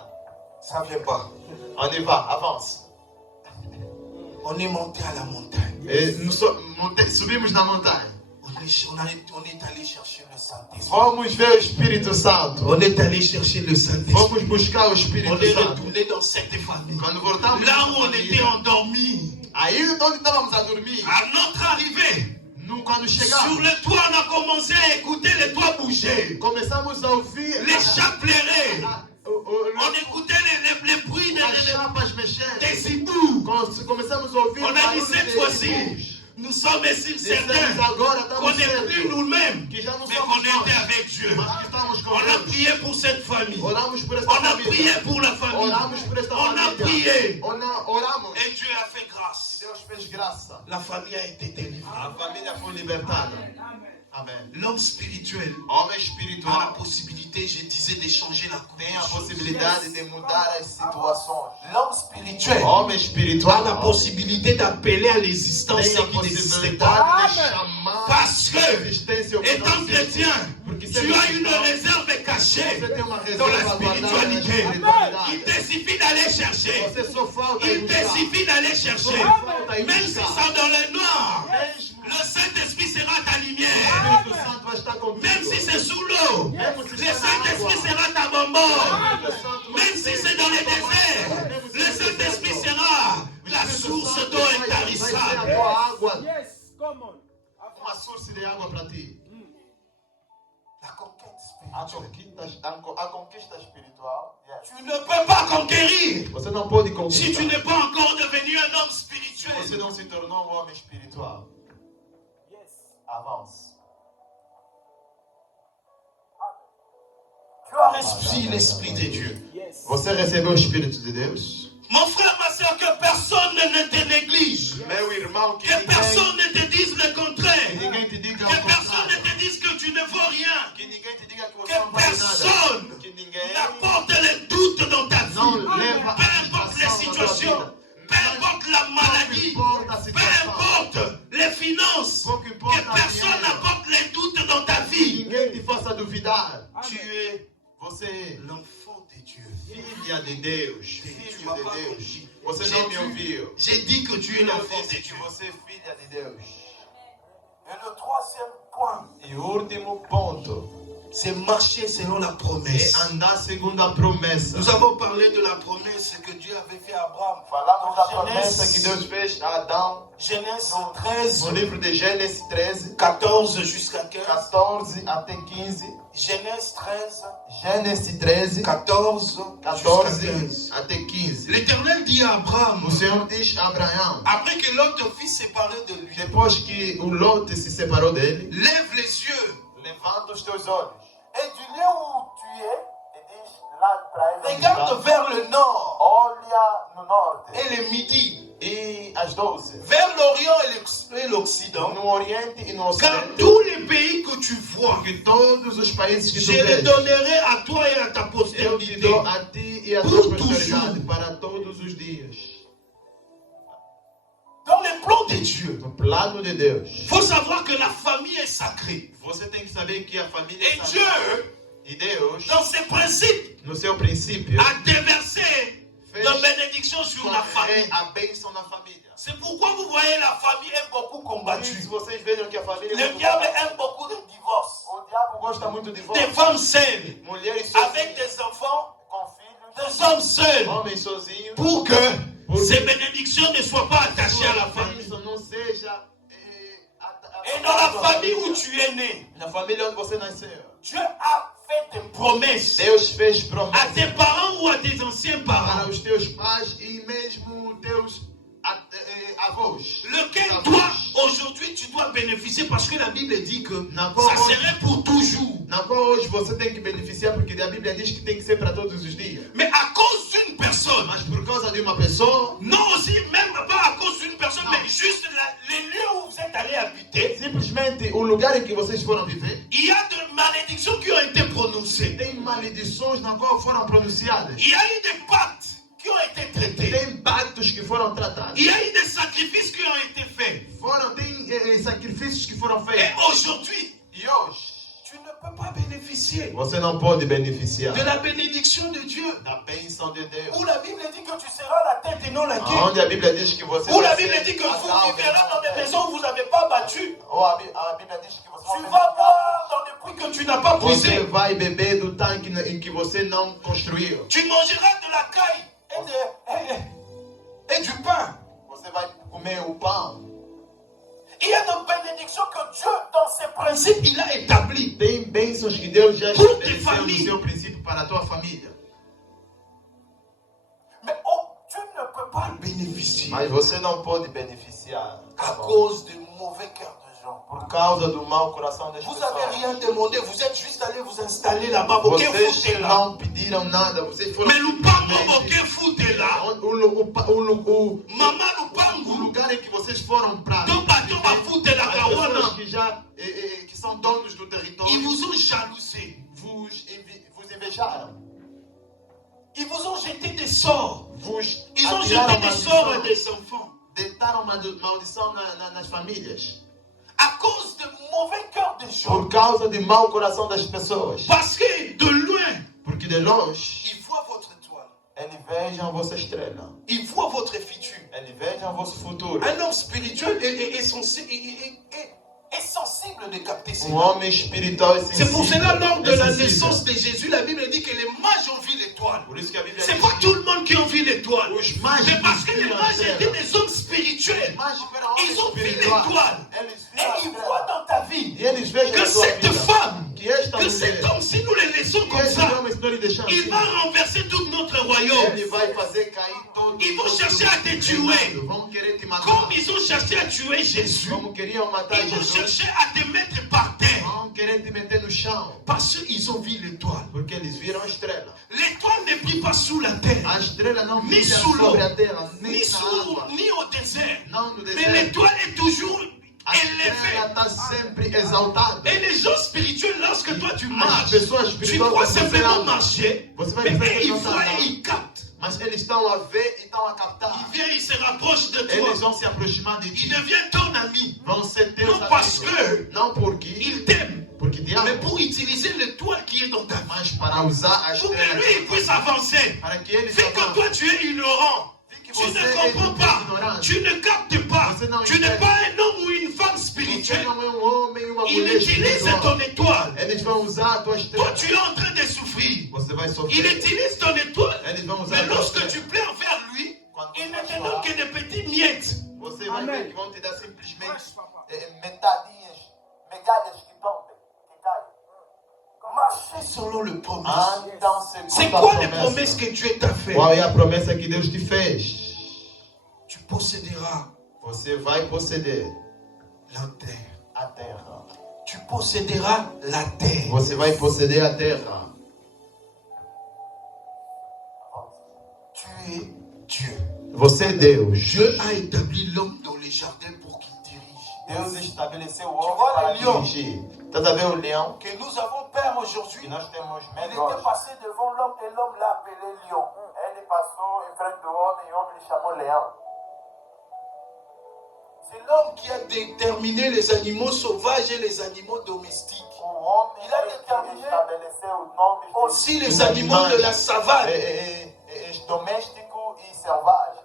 Ça ne vient pas. On y va, avance. On est monté à la montagne. E subimos na montanha. On est allé chercher le Saint-Esprit. Vamos ver o Espírito Santo. On est allé chercher le Saint-Esprit. Vamos buscar o On Espírito est Santo. retourné dans cette famille. Quando voltamos Là na où on était família, endormis. aí onde estávamos a dormir, À notre arrivée, quando sur chegamos, le toit, on a commencé à écouter les toits bouger. começamos a ouvir Les chats plairaient. o- On écoutait les bruits as chapas mexendo. des hiboux. Começamos a ouvir On a dit barulho cette de fois-ci, hiboux. nous sommes ici Dissemos certains agora, qu'on estamos n'est plus certos, nous-mêmes, que já não mais somos qu'on était nós, avec Dieu. mas que estamos com On a Deus. prié pour cette famille. Oramos por esta On a família. prié pour la famille. Oramos por esta On a família. prié. Oramos. Et Dieu a fait grâce. Deus fez graça. La famille a été délivrée. A família foi libertada. Amen. L'homme spirituel Homem a la espiritual possibilité, je disais, de changer la tem a condition. possibilidade de mudar as situações. L'homme spirituel Homem A espiritual la possibilité d'appeler à l'existence tem ce a qui n'existait pas. possibilidade de chamar Parce que, a existência o que étant não chrétien, Porque tu sendo as une cristão, réserve cachée você tem uma dans la reserva guardada na spiritualité. Il espiritualidade. te suffit d'aller chercher. Você só falta ir Il te buscar. suffit d'aller chercher. Só falta ir Même si buscar. c'est dans le noir, Mesmo le Saint-Esprit sera ta o lumière. Espírito Santo vai estar contigo. Même si c'est sous l'eau, Mesmo se le está na Saint-Esprit água. sera ta bonbon. O Espírito Santo vai Même si ser c'est dans le désert, Mesmo se le for no Saint-Esprit deserto. sera la O Espírito source Santo d'eau vai ser a intarissable. tua água, Yes, come on. uma source de água para ti. La conquête A spirituelle. conquista espiritual. Yes. Tu ne peux pas conquérir Você não pode si conquistar. tu n'es pas encore devenu un homme Você spirituel. não se tornou um homem espiritual. Yes. Avance. Tu as Respire l'Esprit de Dieu. Yes. Você recebeu o Espírito de Deus? Mon frère, ma soeur, que personne ne te néglige. Meu irmão, Que personne ne te dise le contraire. ninguém te diga Que o personne ne contrário. te dise que tu ne vaux rien. Que ninguém te diga que você Que não vale nada. personne Que ninguém n'apporte les doutes dans ta não vie. leva Peu a importe les situação na tua situations, vida. peu importe la maladie, Pouco importa a peu situação. importe les finances, Pouco que importa o personne dinheiro. n'apporte les doutes dans ta vie. Ninguém te faça duvidar. Tu es Você é l'enfant de Dieu. filha de Deus. Filho de Deus. Você não me ouviu. J'ai dit que tu es Eu l'enfant de disse que Dieu. você é filha de Deus. Et le troisième point, E o último ponto C'est marcher selon la é promesse. andar segundo a promessa. Nous avons parlé de la promesse que Dieu avait fait à Abraham. falamos da A promessa que Genèse, Deus fez a Adão Genèse no 13, livro de Gênesis 13, 14 jusqu'à 15. 14 até 15. Genèse 13, Gênesis 13, 14 14 jusqu'à 15. até 15. L'Éternel dit à Abraham, O Senhor diz a Abraão, après que l'autre fils séparé de lui, depois que o Lot se separou dele, lève les yeux, levanta os teus olhos. et du lieu où tu es, il dit là para ele, regarde vers le nord olha no norte et le midi, E às 12, vers l'Orient et l'Occident, no Oriente e no car Ocidente, tous les pays que tu vois, que todos os países que tu je les vês, donnerai à toi et à ta eu te postérité. dou a ti e a Por tua toujours. posteridade para todos os dias. plan de Dieu. No plano de Deus. Il faut savoir que la famille est sacrée. Você tem que saber que a família Et é Dieu, sagrada. E Deus, dans ses principes, no seu princípio, a déversé de bénédictions sur la famille. a bênção na família. C'est pourquoi vous voyez la famille est beaucoup Se combattue. vocês vejam que a família Le diable aime beaucoup de divorces. O diabo gosta muito de Des divórcio. femmes seules, Mulheres avec sozinhas, des enfants, com filhos, des hommes seuls, homens sozinhos. pour que ces bénédictions ne soient pas attachées à la Sua famille. bênção não seja Et dans la famille où tu es né, na família onde você nasceu, Dieu a fait des promesses Deus fez à promessas tes parents ou à tes anciens para parents, os teus pais e mesmo teus avós. lequel Avós. toi, aujourd'hui, tu dois bénéficier parce que la Bible dit que Na qual ça hoje- serait pour toujours. Na qual hoje você tem que beneficiar, porque a Bíblia diz que tem que ser para todos os dias. Mais à cause d'une personne, Mas por causa de uma pessoa, non aussi, même pas à cause d'une personne, mais juste les lieux où vous êtes allés habiter, simplesmente o lugar em que vocês foram viver, il y a de malédictions qui ont été prononcées. tem maledições na qual foram pronunciadas. Il y a eu des pactes qui ont été traités. Tem pactos que foram tratados. Il y a eu des sacrifices qui ont été faits. Tem sacrifícios que foram Et feitos. aujourd'hui, E hoje, tu ne peux pas bénéficier você não pode beneficiar de la bénédiction de Dieu. da bênção de Deus. Où la Bible dit que tu seras la tête et non la queue. Onde a Bíblia diz que você Où la vai Bible ser dit que a vous cauda vivrez e dans des não a maisons où vous n'avez pas battu. Ou a Bíblia diz que você Tu vai vas boire dans des puits que tu n'as pas Você puisé. vai beber do tanque em que você não construiu. Tu mangeras de la caille et du pain. Você vai comer o pão. Il y a des bénédictions que Dieu, dans ses principes, il a établies. Tem bênçãos que Deus já Pour tes estabeleceu no familles. seu princípio para a tua família. Mais tu ne peux pas bénéficier Mas você não pode beneficiar à cause du mauvais cœur de gens. por causa do mau coração das Vous n'avez pessoas. rien demandé, vous êtes juste allé vous installer là-bas. Aucun foot Vocês est là. não pediram nada, vocês foram Mais Lupango, simplesmente- aucun foot est là. o Maman Lupango, lugar em que vocês foram para Tomba foot est là, as pessoas Kawana. que já que são donos do território Ils vous ont jalousé. vos invejaram, Ils vous ont jeté des sorts. vos Ils ont atiraram jeté des sorts à maldição, des enfants. deitaram maldição nas famílias À cause de mauvais cœur des gens. por causa de mau coração das pessoas, Parce que de loin, porque de longe ils voient votre étoile. eles vejam a vossa estrela, Ils voient votre futur. eles vejam o vosso futuro. Un homme spirituel est sensible de capter ces Homem espiritual é C'est pour sensível. cela, lors de é la sensível. naissance de Jésus, la Bible dit que les mages ont vu l'étoile. Por isso que a Bíblia C'est diz pas que tout le monde qui a vu l'étoile. os mages Mais parce que les viram a mages estrela. étaient des hommes spirituels. Mas viram homens Ils ont vu espirituais. l'étoile. Eles Et viram a ils estrela. voient dans ta vie E eles vejam que a tua cette vida, femme, que esta que mulher, cet homme, si nous les laissons que comme esse ça, homem, se nós lhe deixarmos il assim, va renverser tout notre royaume. ele vai fazer cair todo Ils vont todo chercher à te tuer. reinado. Vão querer te matar. Comme ils ont cherché à tuer Jésus, Como queriam matar ils vont Jesus, chercher à te mettre par terre. vão querer te meter no chão. Parce qu'ils ont vu l'étoile. Porque eles viram a estrela. L'étoile ne brille pas sous la terre, A estrela não Ni brilha sous l'eau, sobre a terra, nem ni, na água, ni au désert. não no Mais deserto. l'étoile est toujours A estrela élevée. está sempre exaltada. Et les gens spirituels, lorsque toi tu As marches, pessoas tu espirituais, crois você simplement anda, marcher, você vai mais dizer eux, que ils não voient está et ils captent. mas eles estão a ver e estão a captar. Ils viennent, ils se rapprochent de Eles toi. vão se aproximar de Ils ti. deviennent ton ami. Vão ser teus Não parce amigos. que Não porque ils t'aiment, te mais amam, pour utiliser l'étoile qui est dans ta vie. mas para usar a Pour que estrela. lui il puisse avancer. Para que eles Vu que avancem. toi tu es ignorant, que tu você ne é comprends pas, ignorante. tu ne captes pas, Você não tu n'es entende. pas un homme ou une femme Você spirituelle. não é homem e uma Il mulher utilise espiritual. ton étoile. Eles vão usar a tua Toi, estrela. tu es en train de souffrir. Você vai Il sofrer. utilise ton étoile. Eles vão usar Mais a tua lorsque estrela. tu pleures vers lui, Quando il você ne vai te chorar, donne que des petits miettes. você vai Amém. ver que vão te dar simplesmente metadinhas, migalhas que tombem, que caem. Marchez selon le promesse. andam segundo C'est a quoi les promessa. promesses que Dieu t'a fait? Qual é a promessa que Deus te fez? Tu posséderas Você vai possuir la terre. a terra. Tu posséderas la terre. Você vai possuir a terra. Tu es Dieu. Você é Deus. Dieu a établi l'homme dans les jardins pour qu'il dirige. Deus estabeleceu o Tu homem vois para le lion? dirigir. Estás a ver o leão? Que nous avons peur E aujourd'hui. nós temos Il medo. était passé devant l'homme et l'homme l'a appelé lion. Ele passou em frente do homem e o homem lhe chamou leão. C'est l'homme qui a déterminé les animaux sauvages et les animaux domestiques. O homem Il a foi quem déterminé estabeleceu os nomes aussi les animaux de la savane. domésticos e selvagens.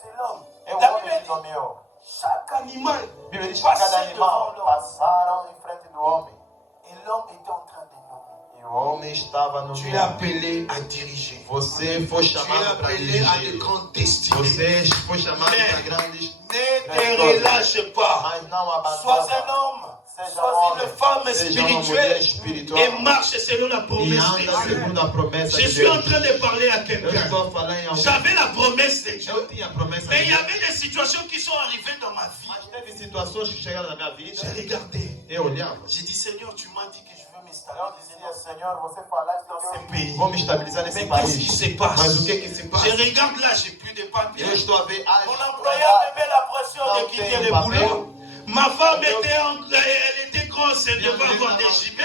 C'est l'homme. É o La homem Bible que dit, nomeou. chaque animal A Bíblia diz que cada passait devant animal l'homme. passaram em frente do homem. Et l'homme était en train de nommer. E o homem estava no Tu es meio. appelé à diriger. Você foi Tu es chamado para appelé à de dirigir. grandes destinées. Você foi chamado Mais para grandes. ne te relâche pas. Mas não Sois un abandona. homme. Seja Sois homem. une femme Seja uma mulher spirituelle. espiritual. Et marche selon la E promesse de anda Dieu. segundo a promessa Je de suis en Deus. train de parler à Eu quelqu'un. estou a falar em alguém. J'avais la promesse de Dieu. Eu tinha a promessa Mais de il y Deus. avait des situations qui sont arrivées dans ma vie. Mas teve situações que chegaram na minha vida. J'ai regardé. Eu olhava. J'ai dit, Seigneur, tu m'as dit que je veux Eu m'installer dizia, Senhor, você falaste dans que ce eu pays. Vou me estabilizar nesse Mais qu'est-ce qui país. se passe? Mas o que se Je passa? regarde là, j'ai plus de papiers. Eu estou a ver. Mon employeur me met la pression Non, de quitter t'es le pas boulot. Ma femme elle était grosse, elle devait avoir des gibets.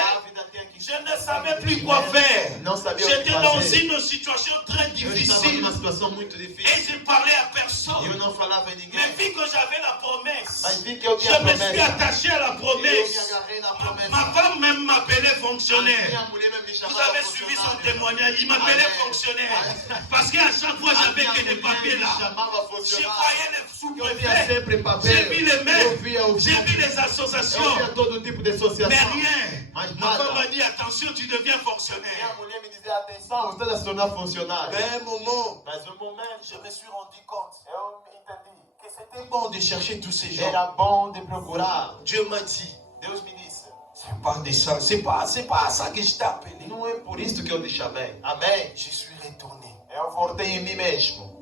Je ne savais plus quoi faire. Não sabia o que J'étais dans fazer. une situation très Eu estava difficile. numa situação muito Et difícil. je parlais à E personne. eu não falava em Mais ninguém. vu que j'avais la promesse, Mas vi que eu je tinha a me suis promessa. attaché à la Eu me promesse. agarrei na Ma promessa. femme même m'appelait A fonctionnaire. minha mulher me Vous chamava avez suivi son funcionário. témoignage, il m'appelait Amen. fonctionnaire. Parce qu'à chaque fois, A j'avais minha que des mulher papiers me là. chamava Je funcionário. voyais les Eu via sous-préfets, sempre j'ai papel. vu les Eu maires, via o j'ai vu les Eu associations. via todo tipo de Mais associação. rien. Mas Ma femme nada. m'a dit, attention, tu deviens Minha fonctionnaire. mulher me dizia, atenção, você está se tornar funcionário. Mais à un moment, Mas no momento, je me suis rendu compte Eu entendi. que c'était bon de chercher tous ces gens. era bom de procurar. Dieu m'a dit, Deus me disse, c'est pas de ça, c'est pas à ça que je t'ai appelé. não é por isso que eu te chamei. Amém? Je suis retourné Eu voltei em mim mesmo.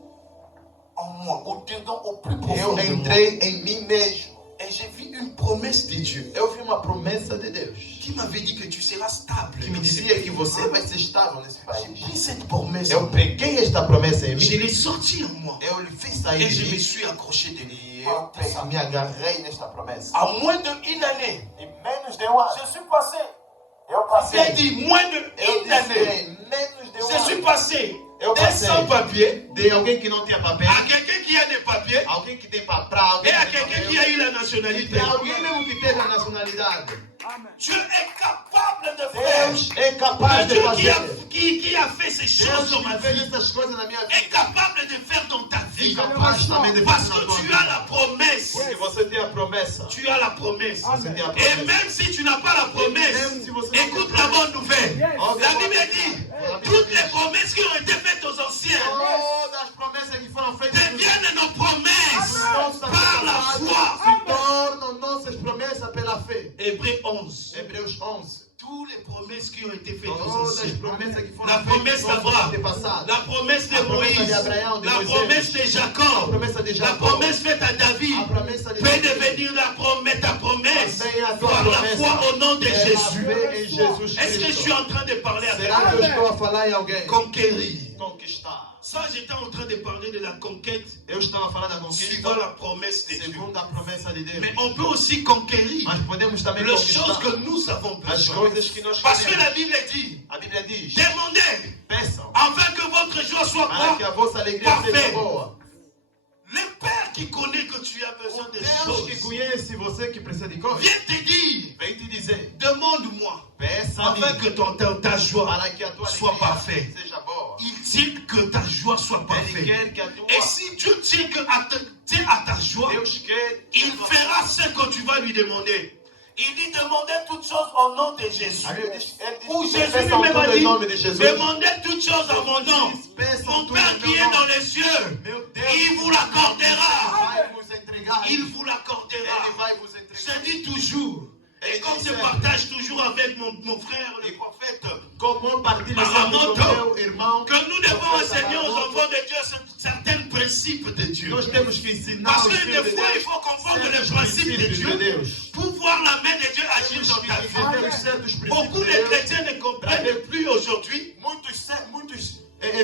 en moi, au-dedans, au plus profond Eu de moi. entrei em mim mesmo. Et j'ai vu une promesse de Dieu Eu vi uma promessa de Deus. qui m'avait dit que tu seras stable. Que me dizia que você vai ser estável nesse J'ai país. pris cette promesse, Eu peguei esta promessa em je mim. l'ai sortie en moi Eu lhe fiz sair et de je me mim. suis accroché de lui. E eu me agarrei nesta promessa. À moins d'une année, Em menos de um ano, je suis passé. eu J'ai passei. dit moins Eu d'une année. disse, em menos de Je suis ano, passé eu des passei sans-papiers de alguém que não tinha papel, à quelqu'un qui a des papiers alguém que tem papel, et alguém à que tem quelqu'un qui papel, a eu la e nationalité. tem alguém mesmo que teve a nacionalidade. Dieu est capable de faire. Deus é capaz de Dieu fazer. qui a fait ces choses Deus dans ma que fez vie essas coisas na minha est vida. capable de faire dans ta É vie. capaz também de Parce fazer na que tua tu vida. as la promesse. Porque você tem a promessa. Tu as la promesse. Você tem a Et promessa. même si tu n'as pas la promesse, Même si vous avez écoute la la bonne nouvelle. Ok. La Bible dit, toutes les promesses qui ont été faites aux anciens Todas as promessas que foram feitas nos deviennent nos promesses nossas par la foi. se tornam nossas promessas pela fé. Hébreux 11. Hebreus 11. Toutes les promesses qui ont été faites aux Todas as anciens. promessas que foram La promesse feitas nos d'Abraham, antepassados. la promesse de La promesse Moïse, d'Abraham, de la Moïse. promesse de A Jacob, promessa de la Jacó. promesse faite à David A promessa de peut devenir ta promesse Também a tua par la promessa. foi au nom de Pela Jésus. fé em Jesus Est-ce que je suis Cristo. en train de parler à Será que eu quelqu'un? estou a falar em alguém? Conquérir. Conquistar. Ça, j'étais en train de parler de la conquête Eu estava a falar da conquista suivant la promesse de Dieu. segundo a promessa de Deus. Mais on peut aussi conquérir Mas podemos também les choses conquistar que nous avons as besoin. coisas que nós Parce que queremos. la Bible dit, A Bíblia diz: demandez peçam afin que votre joie soit para que a vossa alegria seja parfaite. boa. Le Père qui connaît que tu as besoin de Deus que choses conhece você que precisa de coisas, vient te dire, vem te dizer: demande-moi peça-me afin que ta joie para que a tua soit alegria parfaite. seja boa. Il dit que ta joie soit Ele parfaite. quer que a tua Et si Dieu tient à ta joie, Deus quer il fera ce que tu vas lui demander. Il dit demandez toutes choses au nom de Jésus. A Bíblia diz, ele Ou diz: Jésus peçam lui-même a tudo em dit, nome de Jesus. demandez toutes choses à mon nom. Peçam Mon tudo Père em qui meu est dans nome. les cieux, Meu Deus, il vous l'accordera. vai vos entregar. Il vous Ele l'accordera. vai vos entregar. Je dis toujours, et comme je partage toujours avec mon frère, le prophète, Como eu partilho Mahamoto, sempre com meu irmão, que nous devons enseigner aux enfants de Dieu certains principes de Dieu. nós temos que ensinar Parce os que filhos des de fois, il Deus faut comprendre les certos principes de princípios de Dieu Deus. pour voir la main de Dieu agir Temos dans que ta vie. entender os certos Beaucoup princípios de de Deus. chrétiens ne comprennent plus aujourd'hui Muitos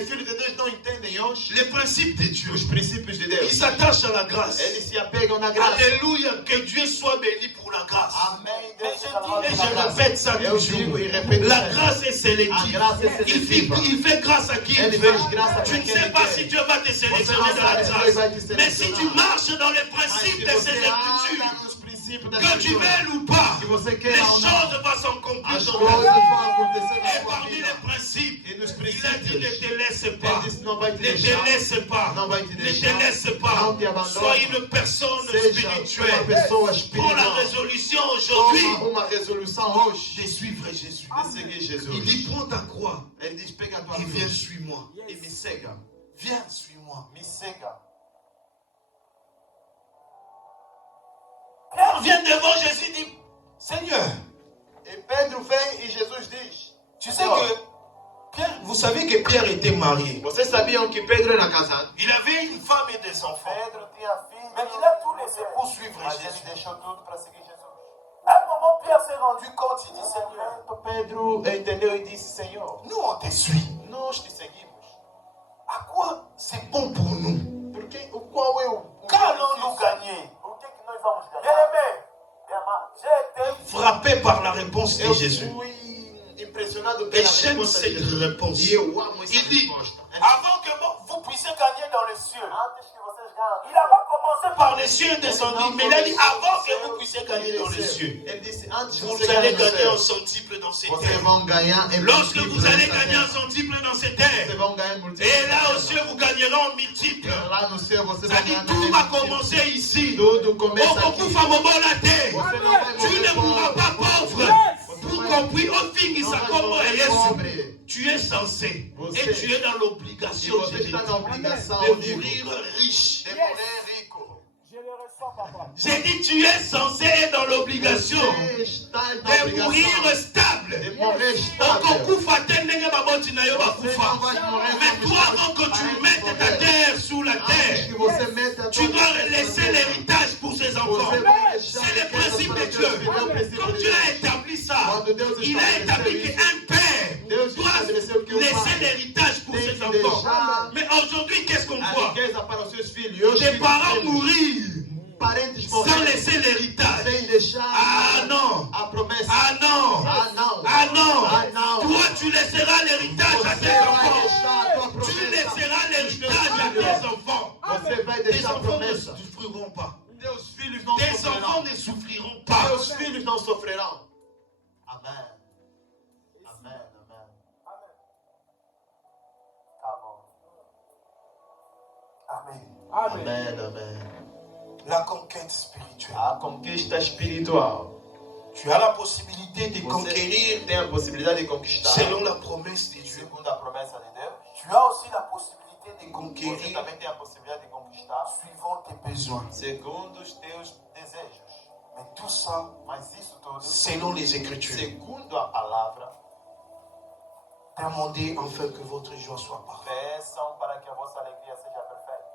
filhos de Deus não entendem hoje les principes de Dieu. os princípios de Ils Deus. s'attachent à la grâce. Eles se apegam na graça. Alléluia, que Dieu soit béni pour la grâce. Amém. Deus je dis et je répète ça toujours. La grâce est sélective. Il fait grâce à qui il veut. Tu ne sais pas si Dieu va te sélectionner dans la grâce. Mais si tu marches dans les principes de ses écritures, que tu veuilles ou pas, les choses vont s'accomplir dans ta vie. Et parmi les principes, il a dit ne te laisse pas. Ne te laisse pas. Ne te laisse pas. Sois une personne spirituelle. Prends la résolution aujourd'hui de suivre Jésus. Il dit prends ta croix. Il vient suis-moi. Viens suis-moi. Pierre vient devant Jésus et dit Seigneur. Et Pedro vem e Jesus diz: Tu sais que Pierre, vous savez que Pierre était marié. Vocês sabiam que Pedro era casado? Il avait une femme et des enfants. Mais il a tout laissé pour suivre Jésus. À un moment, Pierre s'est rendu compte, il dit Seigneur, Pedro entendeu e disse: Senhor, nous on te suit. nós te seguimos. À quoi c'est bon pour nous? Porque qual é o qu'allons-nous gagner? Bien-aimé, j'ai été Frappé par la réponse de Eu Jésus. fui impressionado Et pela j'aime resposta cette de Jesus. réponse. E eu amo essa Il dit resposta. avant que vous puissiez gagner dans les cieux. Il n'a pas commencé par par les cieux descendus, mais il a dit avant que vous puissiez gagner dans les cieux. Ele disse: antes de Vous você allez ganhar gagner no en céu, centuple dans ces vocês terres. vão ganhar em Lorsque múltiplos vous allez nessa gagner en terra. centuple dans ces Vocês terres, vão ganhar em múltiplos. et là nessa aux cieux terra. vous gagnerez en multiples. Lá no céu você Ça vai dit ganhar tout também va múltiplos. commencer ici. Tudo começa aqui. Beaucoup famobola te. Você não vai Tu morrer ne mourras pas pobre. pauvre. Tout compris, au fin, Não ça vai comme morrer Yesu. pobre. Tu es censé Você- et tu es dans E l'obligation você de está na obrigação de mourir riche. morrer rico. Je le reçois, papa. J'ai dit tu es censé être dans l'obligation Você está na de mourir obrigação stable. de morrer estável. Okokufa te ndenge baboti na yo Você bakufa. não vai morrer Mais como toi, os avant que tu parentes mettes ta morreram. terre sous la Antes terre, que você meta a tu tua dois vida laisser na terra, l'héritage pour ses enfants. você vai deixar C'est le riqueza principe para de teus Dieu. filhos. É o princípio Comme de Dieu a Deus. établi ça, Quando Deus il a estabeleceu établi isso, qu'un père Deus doit estabeleceu que o laisser pai l'héritage pour tem ses que enfants. deixar Mais aujourd'hui, qu'est-ce qu'on a voit? riqueza para os seus filhos. E os Des filhos parents deles, mourir parentes sans morrerem laisser l'héritage. sem deixar Ah non! a promessa. Ah non! Ah não! Ah non! Ah não! Toi, tu laisseras l'héritage à Você tes vai enfants. deixar a tua Tu promessa. laisseras l'héritage à tes enfants. Você vai Tes deixar a enfants ne promessa. souffriront pas. Teus filhos não Tes enfants sofrerão. ne souffriront pas. Teus filhos não sofrerão. Amém. Amém. Amém. Amen. Amém. Amém. La conquête spirituelle. A conquista espiritual. Tu as la possibilité de Você conquérir tem a possibilidade de conquistar. selon la promesse de Dieu. Segundo a promessa de Deus. Tu as aussi la possibilité de Você conquérir também tem a possibilidade de conquistar suivant tes besoins. segundo os teus desejos. Mais tout ça, Mas isso tudo, Selon les Écritures. segundo a palavra, Demandez enfin que votre joie soit parfaite. peçam para que a vossa alegria seja perfeita.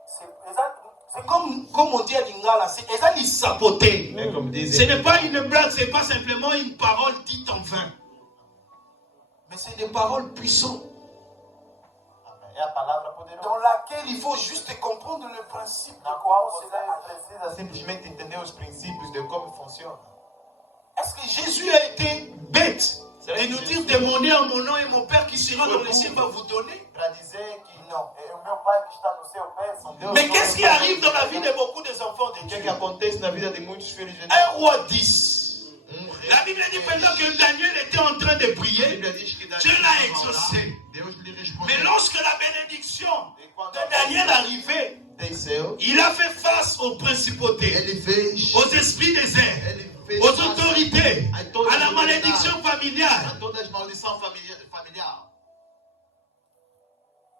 c'est Comme on dit à Lingala, c'est Ezali sapoté. É como Ce dizem. n'est pas une blague, ce n'est pas simplement une parole dite en vain. Mais c'est des paroles puissantes Amém. É a palavra poderosa. dans laquelle il faut juste comprendre le principe Na de qual comment você cela agit. precisa simplesmente entender os princípios de como funciona. Est-ce que Jésus a été bête de nous dire demandez en mon nom et mon Père qui sera dans les cieux va vous donner? Para dizer que não, é o meu pai que está no céu, peçam. Deus Mais não qu'est-ce é qui pai. arrive dans la vie de beaucoup des enfants de O que é que Dieu? acontece na vida de muitos filhos de 1 Deus? roi 10. Rei. La Bible dit pendant que Daniel était en train de A prier, Bíblia diz que Dieu l'a exaucé. Deus lhe respondeu. Mais lorsque la bénédiction E quando de Daniel arrivait, desceu, il a fait face aux principautés, ele fez, aux esprits des airs, ele fez aux face autorités, a todas à la as malédiction autoridades, familiale. a todas as maldições familiares.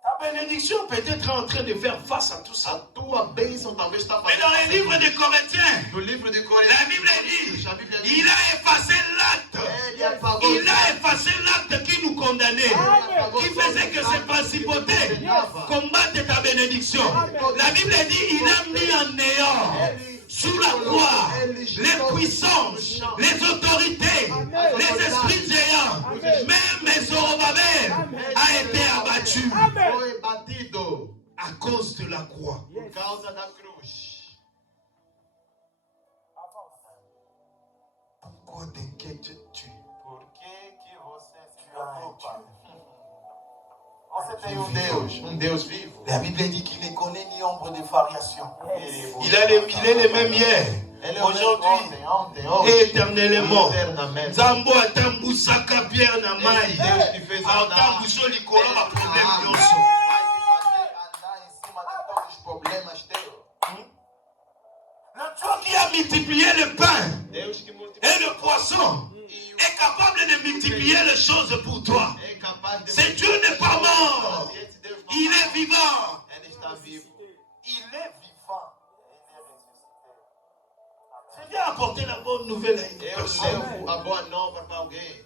Ta bénédiction peut être en train de faire face à tout A ça. tua bênção talvez está Mais dans les livres de Corinthiens, No livro de la Coríntios, Bible dit, a Bíblia diz, il a effacé l'acte. ele apagou Il a effacé l'acte qui nous condamnait, qui faisait que ces principautés combattent ta bénédiction. La Bible dit, il a mis en néant sous la croix les puissances, les autorités, les esprits géants. Même Zorobabel a été abattu foi batido à cause de la croix. por causa da cruz. Pourquoi t'inquiètes tem Deus vivo. La Bible dit qu'il ne connaît ni ombre de variation. Il est le même hier, Ele é aujourd'hui ontem, et hoje, éternellement. eternamente. Nzambo atambusaka Pierre na mai. Deus que fez andar. Atambuso likolo ba problème nyonso. Vai te fazer andar em cima de todos os problemas teus. Le Dieu qui a multiplié le pain Deus que multiplica et le poisson est capable de multiplier les choses pour toi. é capaz de Ce Dieu n'est pas mort. E esse Deus não Il est morre. vivant. Ele está vivo. Il est vivant. Il est ressuscité. Je viens apporter la bonne nouvelle à une Eu personne. levo a boa nova para alguém.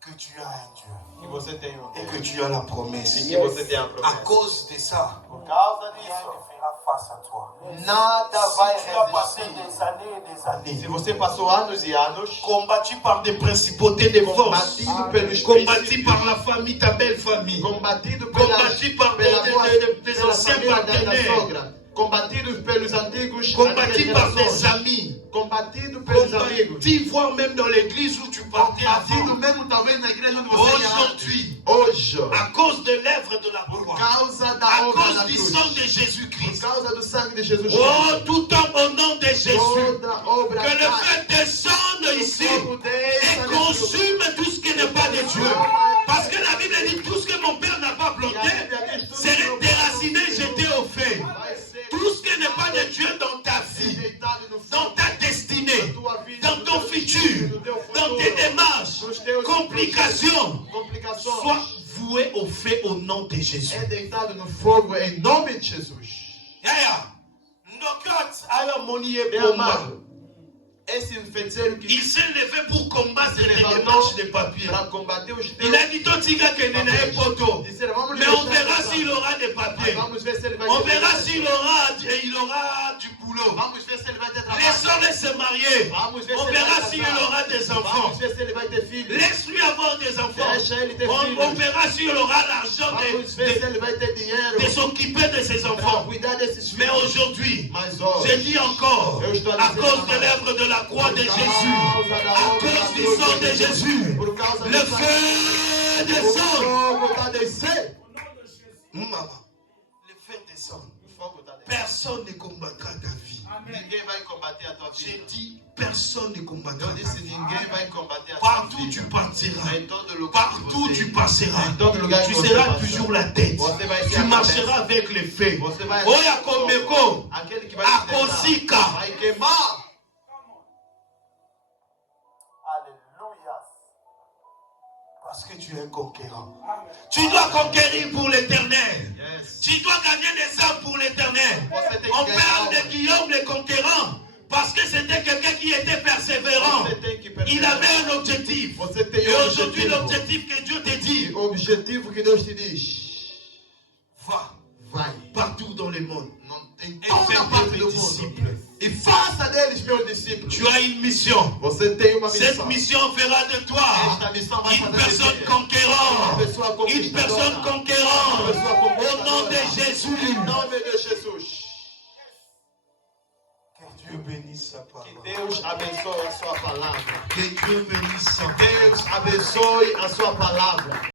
Que tu as un Dieu. Que você tem Et Deus. que tu as la promesse. E que você tem a À promessa. cause de ça, Por causa rien disso, ne fera face à toi. nada vai Si tu as passé resistir. des années et des années Se você passou anos e anos Combattu par des principautés de force. combatido pelos Combattu princípios, par la famille, ta belle famille. combatido Combattu par pela des pela anciens família da partenaires. sogra, combatidos pelos antigos Combattu antigas par des gerações, amis. combatido pelos amigos, Combattu, voire même dans l'église où tu partais combatido avant. mesmo talvez na igreja onde você ia antes. Aujourd'hui, Hoje, à cause de l'œuvre de la por croix, causa da à obra cause da du cruz, sang de por Jésus-Christ, causa do sangue de Jesus oh, Cristo, tout homme au nom de Jésus, toda obra que le cai. feu descende ici Fogo et desça nesse consume tout ce qui n'est pas de Dieu. Parce que la Bible dit tout ce que mon Père n'a pas planté serait déraciné, jeté au feu. vai ser Tout ce qui n'est pas de Dieu dans ta vie, rejeitado no dans fogo, ta destinée, na tua vida, dans no ton teu futur, no teu dans futuro, tes démarches, nos teus complications, complicações. sois voué au feu au nom de Jésus. É deitado no fogo em nome de Jesus. Yaya, Ndokat aya moni ye Meu bomba. amado, esse feiticeiro que Il s'est levé pour combattre se les levantou démarches de papier. para combater os Il a dit Totika Kenena et Poto. Disseram, vamos Mais on deixar verra passar. s'il aura des papiers. Vamos ver se ele vai On ter verra trabalho. s'il aura du boulot. Vamos ver se ele vai ter trabalho. Laissons-le se marier. Vamos ver On se ele verra vai s'il casar. aura des enfants. Vamos ver se ele vai ter filhos. Laisse-lui avoir des enfants. Deixa ele ter On filhos. verra s'il aura l'argent Vamos ver se ele vai ter dinheiro de s'occuper de ses para enfants. cuidar desses Mais filhos. aujourd'hui, Mas je hoje, dis encore, Eu estou à dizendo cause de também. l'œuvre de la croix de Por Jésus, causa da à obra da cause du cruz sang de Jésus, por causa le do sangue, feu o descend. fogo está descendo. Maman, le feu descend. O fogo está descendo. Personne ne combattra ta vie. Ninguém vai combater a tua J'ai vida. dit, personne ne combattra Eu ta disse, vie. ninguém vai combater a tua Partout tu vida. partiras, Em todo lugar que partout você tu ir. passeras, Em todo lugar tu que você seras passar. toujours la tête. Você vai ser Tu a marcheras cabeça. avec les faits. Você vai Oya komeko, aquele que vai te tentar, akosika. vai queimar. Alléluia. Parce que tu es un conquérant. Tu dois conquérir pour l'éternel. Yes. Tu dois gagner des âmes pour l'éternel. Você tem On que parle ganhar. de Guillaume le conquérant parce que c'était quelqu'un qui était persévérant. Você tem que Il perseverar. avait un objectif. Você tem Et aujourd'hui, objetivo. l'objectif que Dieu te dit, E o objetivo que Deus te diz. va Vai. partout dans le monde. Em Et toda fais parte des do mundo. discípules. E faça deles meus discípulos. Tu as une mission. Você tem uma Cette missão. mission fera de toi Esta missão vai une fazer personne de ti conquérante. uma pessoa Une personne conquistadora. conquérante. Uma pessoa Au nom conquistadora. de Jésus. Em nome de Jesus. Que Dieu bénisse sa Que parole. Deus abençoe a sua palavra. Que Dieu bénisse. Deus abençoe a sua palavra.